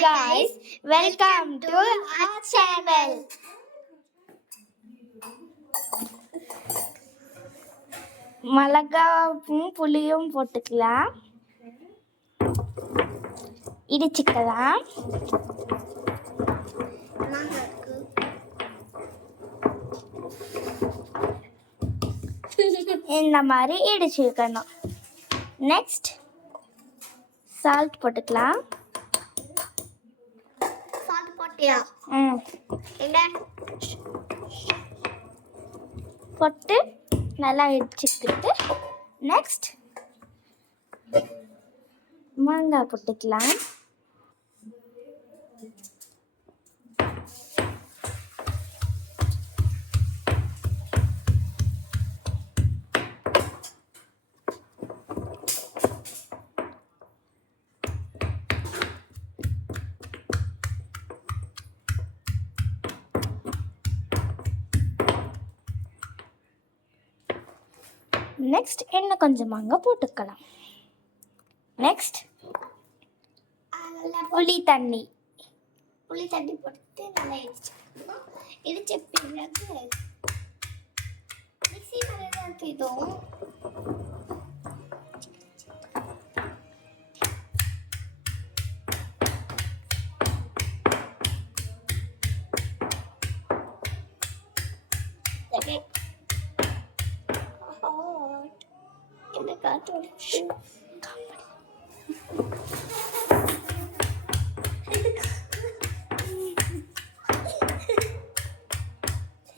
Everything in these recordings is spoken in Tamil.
guys, welcome to our channel. மிளகாவும் புளியும் போட்டுக்கலாம், இடிச்சுக்கலாம். இந்த மாதிரி இடிச்சுக்கணும். நெக்ஸ்ட் சால்ட் போட்டுக்கலாம். சால்ட் போட்டியா? போட்டு நல்லா இடிச்சுக்கிட்டு நெக்ஸ்ட் மாங்காய் போட்டுக்கலாம். நெக்ஸ்ட் இன்னும் கொஞ்சம் மாங்காய் போட்டுக்கலாம். நெக்ஸ்ட் புளி தண்ணி போட்டு நல்லா இடிச்ச பிறகு மிக்ஸி இதுவும்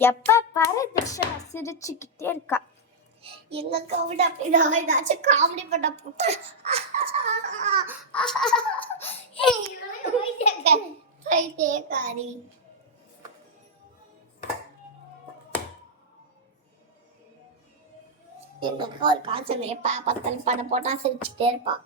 எப்ப பாரு திஷா சிரிச்சுக்கிட்டே இருக்கா. எங்க கவிட அப்படிதான் ஏதாச்சும் காமெடி பண்ண போட்டு பைத்தியக்காரி. எங்க ஒரு காய்ச்சல் எப்ப பத்தல் பண்ண போட்டா சிரிச்சுட்டே இருப்பான்.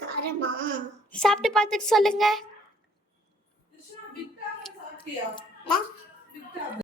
காரமா சாப்பிட்டு பார்த்துட்டு சொல்லுங்க.